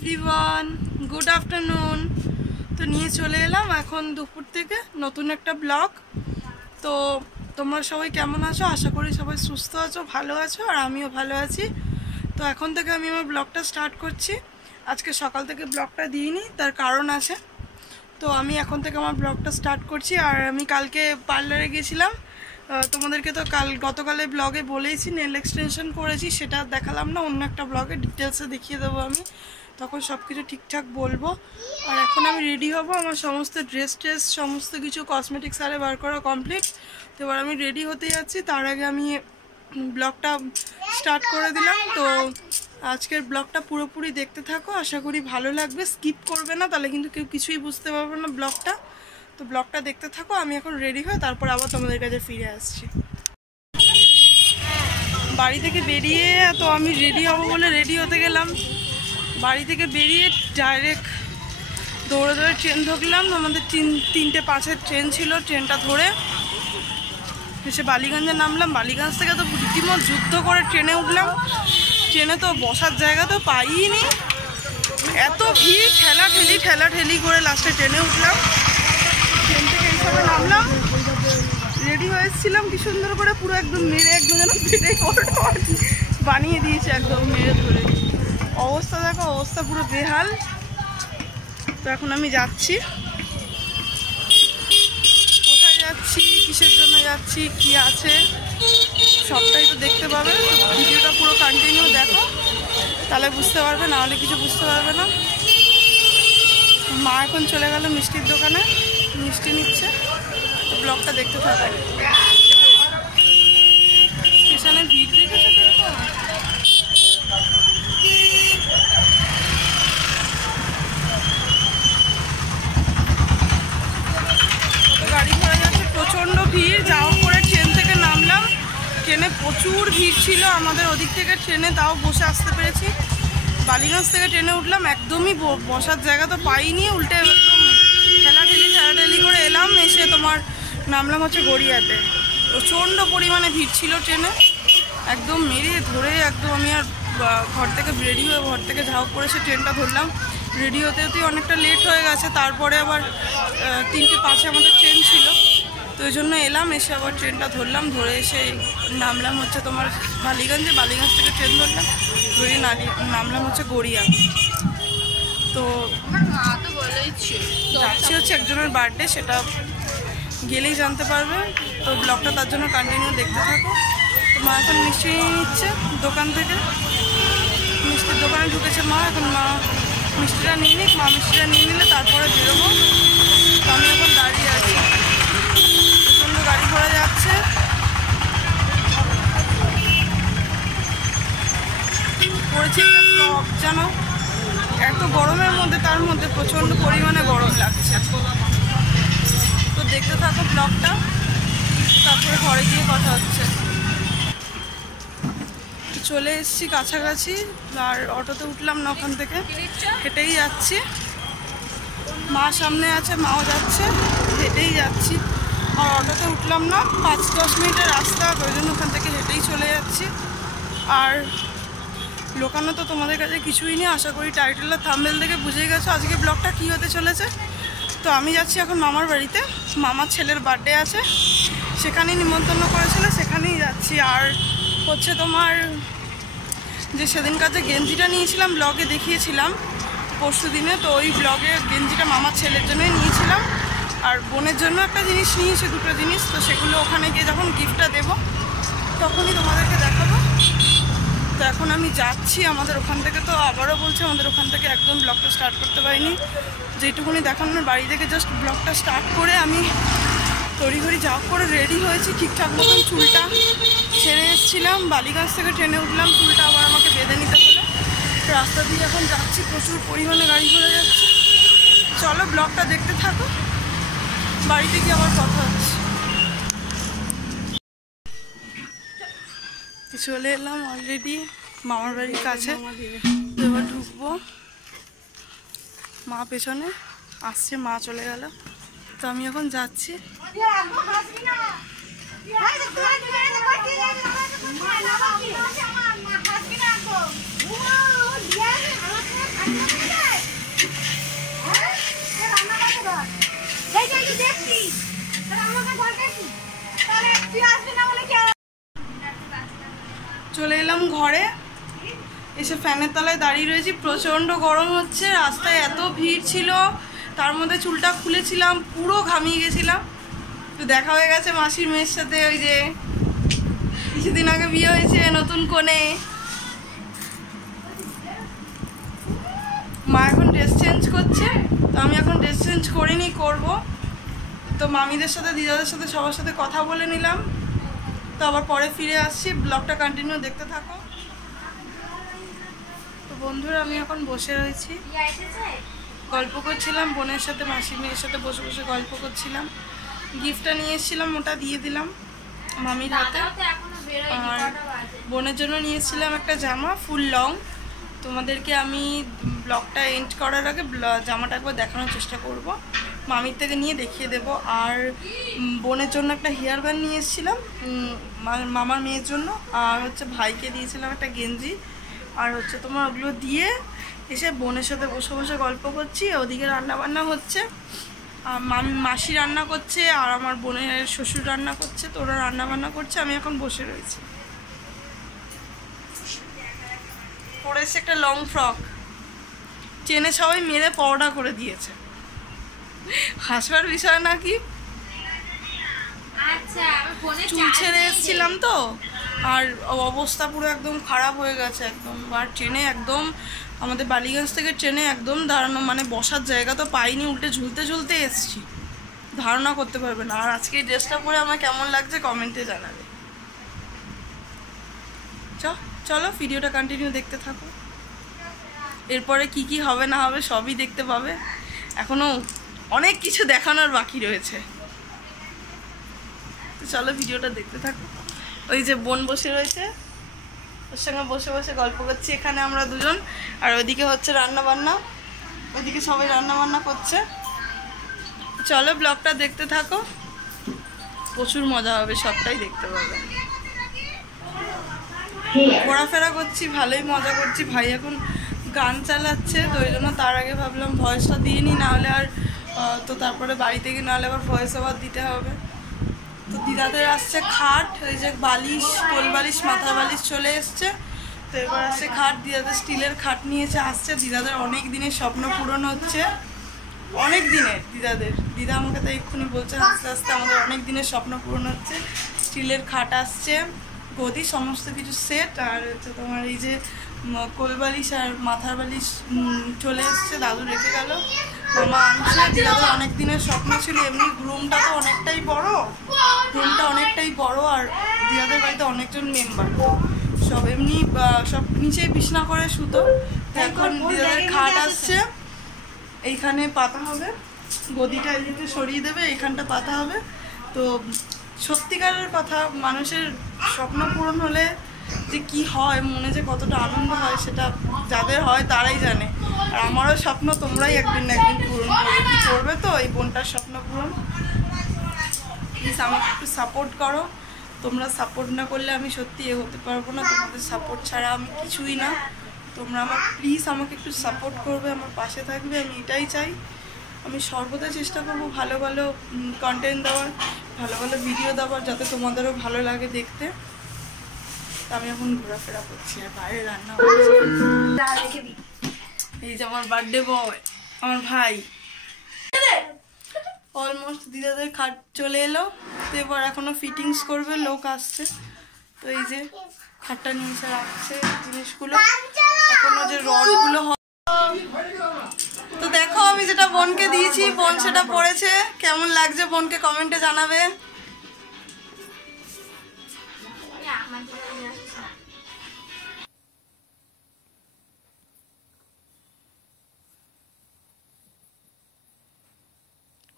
Everyone, good afternoon. তো নিয়ে চলে এলাম এখন দুপুর থেকে নতুন একটা ব্লগ। তো তোমরা সবাই কেমন আছো? আশা করি সবাই সুস্থ আছো, ভালো আছো, আর আমিও ভালো আছি। তো এখন থেকে আমি আমার ব্লগটা স্টার্ট করছি। আজকে সকাল থেকে ব্লগটা দিইনি, তার কারণ আছে। তো আমি এখন থেকে আমার ব্লগটা স্টার্ট করছি। আর আমি কালকে পার্লারে গেছিলাম, তোমাদেরকে তো গতকালের ব্লগে বলেইছি নেল এক্সটেনশন করেছি, সেটা দেখালাম না, অন্য একটা ব্লগে ডিটেলসে দেখিয়ে দেবো আমি, তখন সব কিছু ঠিকঠাক বলবো। আর এখন আমি রেডি হব, আমার সমস্ত ড্রেস সমস্ত কিছু কসমেটিক্স আরে বার করা কমপ্লিট। তো এবার আমি রেডি হতে যাচ্ছি, তার আগে আমি ব্লগটা স্টার্ট করে দিলাম। তো আজকের ব্লগটা পুরোপুরি দেখতে থাকো, আশা করি ভালো লাগবে, স্কিপ করবে না, তাহলে কিন্তু কেউ কিছুই বুঝতে পারবে না ব্লগটা। তো ব্লগটা দেখতে থাকো, আমি এখন রেডি হয়ে তারপর আবার তোমাদের কাছে ফিরে আসছি। বাড়ি থেকে বেরিয়ে তো আমি রেডি হব বলে রেডি হতে গেলাম। বাড়ি থেকে বেরিয়ে ডাইরেক্ট দৌড়ে দৌড়ে ট্রেন ধরলাম। আমাদের 3:05 ট্রেন ছিল, ট্রেনটা ধরে এসে বালিগঞ্জে নামলাম। বালিগঞ্জ থেকে তো রীতিমতো যুদ্ধ করে ট্রেনে উঠলাম। ট্রেনে তো বসার জায়গা তো পাইনি, এত ভিড়, ঠেলাঠেলি করে লাস্টে ট্রেনে উঠলাম। ট্রেন থেকে এইসবে নামলাম, রেডি হয়েছিলাম কি সুন্দর করে, পুরো একদম মেরে একদম যেন পেটে বানিয়ে দিয়েছে, একদম মেরে ধরে। অবস্থা দেখো, অবস্থা পুরো বেহাল। তো এখন আমি যাচ্ছি, কোথায় যাচ্ছি, কিসের জন্য যাচ্ছি, কি আছে সবটাই তো দেখতে পাবে। ভিডিওটা পুরো কন্টিনিউ দেখো, তাহলে বুঝতে পারবে, না হলে কিছু বুঝতে পারবে না। মা এখন চলে গেল মিষ্টির দোকানে, মিষ্টি নিচ্ছে। তো ব্লগটা দেখতে থাকো। স্টেশনে ভিড় দেখেছো কিরকম? গাড়ি ঘোড়া যাচ্ছে, প্রচণ্ড ভিড়। যাওয়া করে ট্রেন থেকে নামলাম, ট্রেনে প্রচুর ভিড় ছিল আমাদের ওদিক থেকে ট্রেনে, তাও বসে আসতে পেরেছি। বালিগঞ্জ থেকে ট্রেনে উঠলাম, একদমই বসার জায়গা তো পাইনি, উল্টে একদম ঠেলাঠেলি করে এলাম। এসে তোমার নামলাম হচ্ছে গড়িয়াতে। প্রচণ্ড পরিমাণে ভিড় ছিল ট্রেনে, একদম মেরে ধরে একদম আমি আর ঘর থেকে রেডি হয়ে ঘর থেকে ঝাঁক করে সে ট্রেনটা ধরলাম। রেডি হতে হতেই অনেকটা লেট হয়ে গেছে, তারপরে আবার 3:05 আমাদের ট্রেন ছিল। তো ওই জন্য এলাম, এসে আবার ট্রেনটা ধরলাম, ধরে এসে নামলাম হচ্ছে তোমার বালিগঞ্জে। বালিগঞ্জ থেকে ট্রেন ধরলাম, ধরে নামলাম হচ্ছে গড়িয়া। তো যাচ্ছি হচ্ছে একজনের বার্থডে, সেটা গেলেই জানতে পারবে। তো ব্লগটা তার জন্য কন্টিনিউ দেখতে থাকো। তো মা এখন মিষ্টি নিচ্ছে দোকান থেকে, মিষ্টির দোকানে ঢুকেছে মা। এখন মা মিষ্টিটা নিয়ে নিক, মা মিষ্টিটা নিয়ে নিলে তারপরে বেরোবো। তো আমি এখন দাঁড়িয়ে আছি, প্রচণ্ড গাড়ি ঘোড়া যাচ্ছে। পড়েছি জানো, এত গরমের মধ্যে, তার মধ্যে প্রচণ্ড পরিমাণে গরম লাগছে। তো দেখতে থাকো ব্লগটা, তারপরে ঘরে গিয়ে কথা হচ্ছে। চলে এসেছি কাছাকাছি, আর অটোতে উঠলাম না, ওখান থেকে হেঁটেই যাচ্ছি। মা সামনে আছে, মাও যাচ্ছে, হেঁটেই যাচ্ছি। আর অটোতে উঠলাম না, 5-10 মিনিটের রাস্তা, ওই জন্য ওখান থেকে হেঁটেই চলে যাচ্ছি। আর লোকানো তো তোমাদের কাছে কিছুই নেই, আশা করি টাইটেল আর থাম্বনেল দেখে বুঝে গেছো আজকে ব্লগটা কী হতে চলেছে। তো আমি যাচ্ছি এখন মামার বাড়িতে, মামার ছেলের বার্থডে আছে, সেখানেই নিমন্ত্রণ করেছিল, সেখানেই যাচ্ছি। আর হচ্ছে তোমার যে সেদিনকার যে গেঞ্জিটা নিয়েছিলাম, ব্লগে দেখিয়েছিলাম পরশু দিনে, তো ওই ব্লগে গেঞ্জিটা মামার ছেলের জন্যই নিয়েছিলাম। আর বোনের জন্য একটা জিনিস নিয়েছি, দুটো জিনিস। তো সেগুলো ওখানে গিয়ে যখন গিফটটা দেবো তখনই তোমাদেরকে দেখাবো। তো এখন আমি যাচ্ছি আমাদের ওখান থেকে। তো আবারও বলছি, আমাদের ওখান থেকে একদম ব্লগটা স্টার্ট করতে পারিনি, যেটুকুনি দেখানোর বাড়ি থেকে জাস্ট ব্লগটা স্টার্ট করে আমি তড়িঘড়ি যাওয়া করে রেডি হয়েছি ঠিকঠাক মতন। চুলটা ছেড়ে এসেছিলাম, বালিগঞ্জ থেকে ট্রেনে উঠলাম, চুলটা আবার আমাকে বেঁধে নিতে হলো। রাস্তা দিয়ে এখন যাচ্ছি, প্রচুর পরিমাণে গাড়ি ঘোড়া যাচ্ছে। চলো ব্লগটা দেখতে থাকো, বাড়িতে গিয়ে আবার কথা হচ্ছে। চলে এলাম অলরেডি মামার বাড়ির কাছে, এবার ঢুকবো। মা পেছনে আসছে, মা চলে গেল। তো আমি এখন যাচ্ছি। চলে এলাম ঘরে, এসে ফ্যানের তলায় দাঁড়িয়ে রয়েছি। প্রচণ্ড গরম হচ্ছে, রাস্তায় এত ভিড় ছিল, তার মধ্যে চুলটা খুলেছিলাম, পুরো ঘামিয়ে গেছিলাম। তো দেখা হয়ে গেছে মাসির মেয়ের সাথে, ওই যে কিছুদিন আগে বিয়ে হয়েছে নতুন কোণে। মা এখন ড্রেস চেঞ্জ করছে, তো আমি এখন ড্রেস চেঞ্জ করিনি, করব। তো মামিদের সাথে, দিদাদের সাথে, সবার সাথে কথা বলে নিলাম। তো আবার পরে ফিরে আসছি, ব্লগটা কন্টিনিউ দেখতে থাকো। তো বন্ধুরা, আমি এখন বসে রয়েছি, গল্প করছিলাম বোনের সাথে, মাসির মেয়ের সাথে বসে বসে গল্প করছিলাম। গিফটটা নিয়ে এসেছিলাম, ওটা দিয়ে দিলাম মামির হাতে। আর বোনের জন্য নিয়েছিলাম একটা জামা, ফুল লং। তোমাদেরকে আমি ব্লগটা এন্ড করার আগে জামাটা একবার দেখানোর চেষ্টা করব, মামির থেকে নিয়ে দেখিয়ে দেব। আর বোনের জন্য একটা হেয়ার ব্যান্ড নিয়ে এসেছিলাম মামার মেয়ের জন্য, আর হচ্ছে ভাইকে দিয়েছিলাম একটা গেঞ্জি। আর হচ্ছে তোমার ওগুলো দিয়ে এসে বোনের সাথে বসে বসে গল্প করছি। ওদিকে রান্নাবান্না হচ্ছে, মাসি রান্না করছে, আর আমার বোনের শ্বশুর রান্না করছে। তো ওরা রান্নাবান্না করছে, আমি এখন বসে রয়েছি। পরেছে একটা লং ফ্রক, চেনে সবাই মেরে পরোটা করে দিয়েছে। হাসবার বিষয় নাকি, চুল ছেড়ে এসেছিলাম তো, আর অবস্থা পুরো একদম খারাপ হয়ে গেছে একদম। আর ট্রেনে একদম, আমাদের বালিগঞ্জ থেকে ট্রেনে একদম দাঁড়ানো, মানে বসার জায়গা তো পাইনি, উল্টে ঝুলতে ঝুলতে এসছি, ধারণা করতে পারবে না। আর আজকে এই ড্রেসটা পরে আমার কেমন লাগছে কমেন্টে জানাবে। চলো ভিডিওটা কন্টিনিউ দেখতে থাকো, এরপরে কি কি হবে না হবে সবই দেখতে পাবে। এখনো অনেক কিছু দেখানোর বাকি রয়েছে, তো চলো ভিডিওটা দেখতে থাকো। ওই যে বোন বসে রয়েছে, ওর সঙ্গে বসে বসে গল্প করছি এখানে আমরা দুজন। আর ওইদিকে হচ্ছে রান্না বান্না, ওইদিকে সবাই রান্না বান্না করছে। চলো ব্লগটা দেখতে থাকো, প্রচুর মজা হবে, সবটাই দেখতে পাবে। ঘোরাফেরা করছি, ভালোই মজা করছি। ভাই এখন গান চালাচ্ছে, তো ওই জন্য তার আগে ভাবলাম ভয়েসটা দিয়ে নিই, নাহলে আর তো তারপরে বাড়িতে গিয়ে নাহলে আবার ভয়েস ওভার দিতে হবে। তো দিদাদের আসছে খাট, ওই যে বালিশ, কোল বালিশ, মাথার বালিশ চলে এসছে। তো এবার আসছে খাট, দিদাদের স্টিলের খাট নিয়েছে, আসছে। দিদাদের অনেক দিনের স্বপ্ন পূরণ হচ্ছে, অনেক দিনের দিদা আমাকে তো এক্ষুনি বলছে আস্তে আস্তে আমাদের অনেক দিনের স্বপ্ন পূরণ হচ্ছে। স্টিলের খাট আসছে, গদি, সমস্ত কিছু সেট। আর হচ্ছে তোমার এই যে কোল বালিশ আর মাথার বালিশ চলে এসছে, দাদু রেখে গেল, মামা আনছে। দিদাদের অনেক দিনের স্বপ্ন ছিল। এমনি রুমটা তো অনেকটাই বড়, আর দিদাদের বাড়িতে অনেকজন মেম্বার, সব এমনি সব নিচেই বিছনা করে শুতো। এখন দিদাদের খাট আসছে, এইখানে পাতা হবে, গদিটা এদিকে সরিয়ে দেবে, এইখানটা পাতা হবে। তো সত্যিকারের কথা, মানুষের স্বপ্ন পূরণ হলে যে কি হয়, মনে যে কতটা আনন্দ হয়, সেটা যাদের হয় তারাই জানে। আর আমারও স্বপ্ন তোমরাই একদিন না একদিন পূরণ করবে। কি করবে তো এই বোনটার স্বপ্ন পূরণ। প্লিজ আমাকে একটু সাপোর্ট করো, তোমরা সাপোর্ট না করলে আমি সত্যি হতে পারবো না। তোমাদের সাপোর্ট ছাড়া আমি কিছুই না। তোমরা প্লিজ আমাকে একটু সাপোর্ট করবে, আমার পাশে থাকবে, আমি এটাই চাই। আমি সর্বদা চেষ্টা করবো ভালো ভালো কন্টেন্ট দেওয়ার, ভালো ভালো ভিডিও দেওয়ার, যাতে তোমাদেরও ভালো লাগে দেখতে। আমি এখন ঘোরাফেরা করছি, আর বাইরে রান্না হচ্ছে। এই যে আমার বার্থডে বয়, আমার ভাই, অলমোস্ট দিদাদের খাট চলে এলো। তো এবার এখনো ফিটিংস করবে, লোক আসছে। তো এই যে খাটটা নিচে রাখছে জিনিসগুলো, এখনো যে রডগুলো। তো দেখো আমি যেটা বোনকে দিয়েছি, বোন সেটা পড়েছে। কেমন লাগছে বোনকে কমেন্টে জানাবে।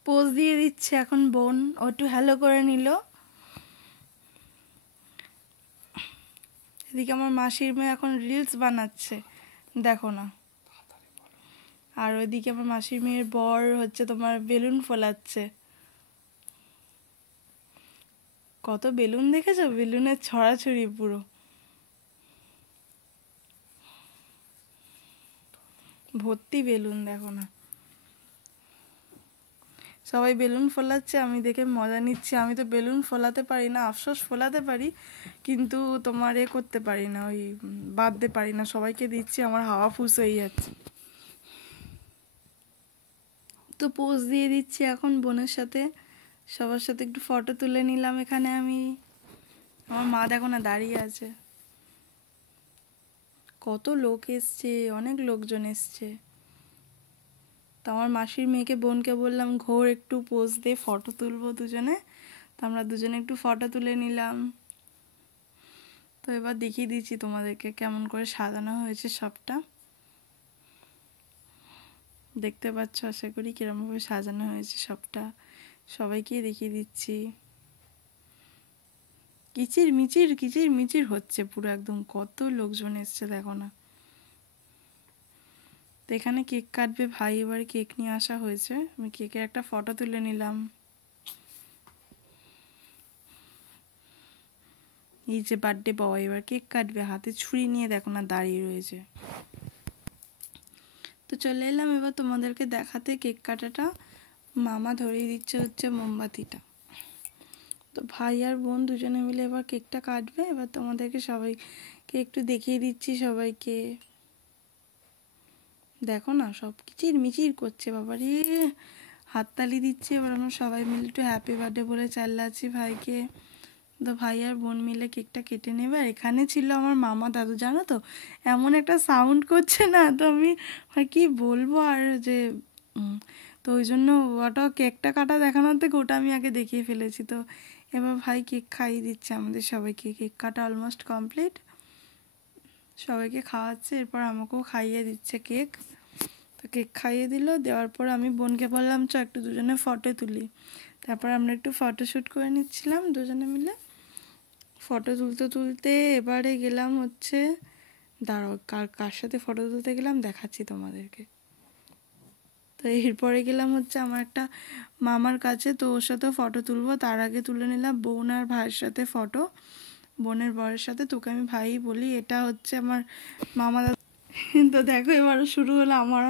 পোজ দিয়ে দিচ্ছে এখন বোন, ও একটু হ্যালো করে নিল। এদিকে আমার মাসির মেয়ে এখন রিলস বানাচ্ছে, দেখো না। আর ওইদিকে আমার মাসির মেয়ের বর হচ্ছে তোমার বেলুন ফোলাচ্ছে। কত বেলুন দেখেছো, বেলুনের ছড়াছড়ি পুরো, ভর্তি বেলুন, দেখো না। সবাই বেলুন ফোলাচ্ছে, আমি দেখে মজা নিচ্ছি। আমি তো বেলুন ফোলাতে পারি না, আফসোস ফোলাতে পারি, কিন্তু তোমার করতে পারি না, ওই বাঁধতে পারি না। সবাইকে দিচ্ছি, আমার হাওয়া ফুস হয়ে যাচ্ছে। তো পোজ দিয়ে দিচ্ছি এখন বোনের সাথে, সবার সাথে একটু ফটো তুলে নিলাম। এখানে আমি, আমার মা দেখো না দাঁড়িয়ে আছে। কত লোক এসছে, অনেক লোকজন এসছে। তো আমার মাসির মেয়েকে বোনকে বললাম ঘোর একটু পোজ দিয়ে ফটো তুলবো দুজনে। তো আমরা দুজনে একটু ফটো তুলে নিলাম। তো এবার দেখিয়ে দিচ্ছি তোমাদেরকে কেমন করে সাজানো হয়েছে সবটা। দেখতে পাচ্ছ আশা করি কিরমভাবে সাজানো হয়েছে সবটা, সবাইকে দেখিয়ে দিচ্ছি। কিচির মিচির হচ্ছে পুরো একদম, কত লোকজন এসছে দেখো না। তো এখানে কেক কাটবে ভাই, এবার কেক নিয়ে আসা হয়েছে, আমি কেকের একটা ফটো তুলে নিলাম। এই যে বার্থডে বয় এবার কেক কাটবে, হাতে ছুরি নিয়ে দেখো না দাঁড়িয়ে রয়েছে। তো চলে এলাম এবার তোমাদেরকে দেখাতে কেক কাটাটা। মামা ধরিয়ে দিচ্ছে হচ্ছে মোমবাতিটা। তো ভাই আর বোন দুজনে মিলে এবার কেকটা কাটবে। এবার তোমাদেরকে সবাইকে একটু দেখিয়ে দিচ্ছি সবাইকে। দেখো না সব মিচির করছে, বাবারে হাততালি দিচ্ছে। এবার আমরা সবাই মিলে একটু হ্যাপি বার্থডে বলে চাল্লাচ্ছি ভাইকে। তো ভাই আর বোন মিলে কেকটা কেটে নেবে। আর এখানে ছিল আমার মামা দাদু, জানো তো এমন একটা সাউন্ড করছে না, তো আমি কি বলবো আর যে তো ওই জন্য ওটা কেকটা কাটা দেখানোর থেকে ওটা আমি আগে দেখিয়ে ফেলেছি। তো এবার ভাই কেক খাইয়ে দিচ্ছে আমাদের সবাইকে। কেক কাটা অলমোস্ট কমপ্লিট, সবাইকে খাওয়াচ্ছে, এরপর আমাকেও খাইয়ে দিচ্ছে কেক। তো কেক খাইয়ে দিল, দেওয়ার পর আমি বোনকে বললাম চ একটু দুজনে ফটো তুলি। তারপর আমরা একটু ফটোশ্যুট করে নিচ্ছিলাম দুজনে মিলে। ফটো তুলতে তুলতে এবারে গেলাম হচ্ছে, দাঁড়াও কার সাথে ফটো তুলতে গেলাম দেখাচ্ছি তোমাদেরকে। তো এরপরে গেলাম হচ্ছে আমার একটা মামার কাছে, তো ওর সাথে ফটো তুলবো। তার আগে তুলে নিলাম বোন আর ভাইয়ের সাথে ফটো, বোনের বরের সাথে। তোকে আমি ভাই বলি, এটা হচ্ছে আমার মামা দাদা। তো দেখো এবারও শুরু হলো আমার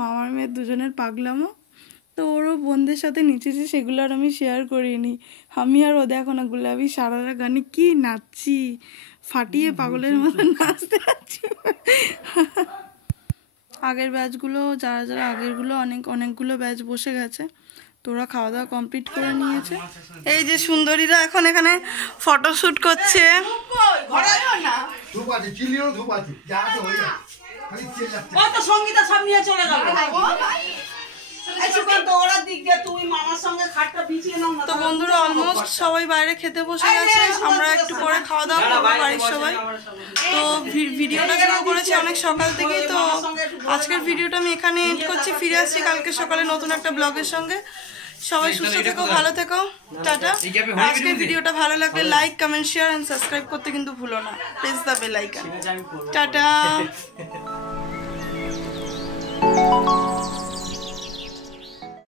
মামার মেয়ের দুজনের পাগলামো। তো ওরও বোনদের সাথে নেচেছে, সেগুলো আর আমি শেয়ার করিনি। আমি আর ও দেখো না গুলাবি সারারা গানে কি নাচছি, ফাটিয়ে পাগলের মতো নাচতে নাচছি। আগের ব্যাচগুলো যারা আগেরগুলো অনেকগুলো ব্যাচ বসে গেছে, তোরা খাওয়া দাওয়া কমপ্লিট করে নিয়েছে। এই যে সুন্দরীরা এখন এখানে ফটোশ্যুট করছে। তো বন্ধুরা অলমোস্ট সবাই বাইরে খেতে বসে গেছে, আমরা একটু পরে খাওয়া দাওয়া করবো বাড়ির সবাই। তো ভিডিওটা শুরু করেছি অনেক সকাল থেকেই। তো আজকের ভিডিওটা আমি এখানে এন্ড করছি, ফিরে আসছি কালকে সকালে নতুন একটা ব্লগের সঙ্গে। সবাই সুস্থ থেকো, ভালো থেকো, টাটা। আজকের ভিডিওটা ভালো লাগলে like comment share and subscribe করতে কিন্তু ভুলো না, press the bell icon. Tata.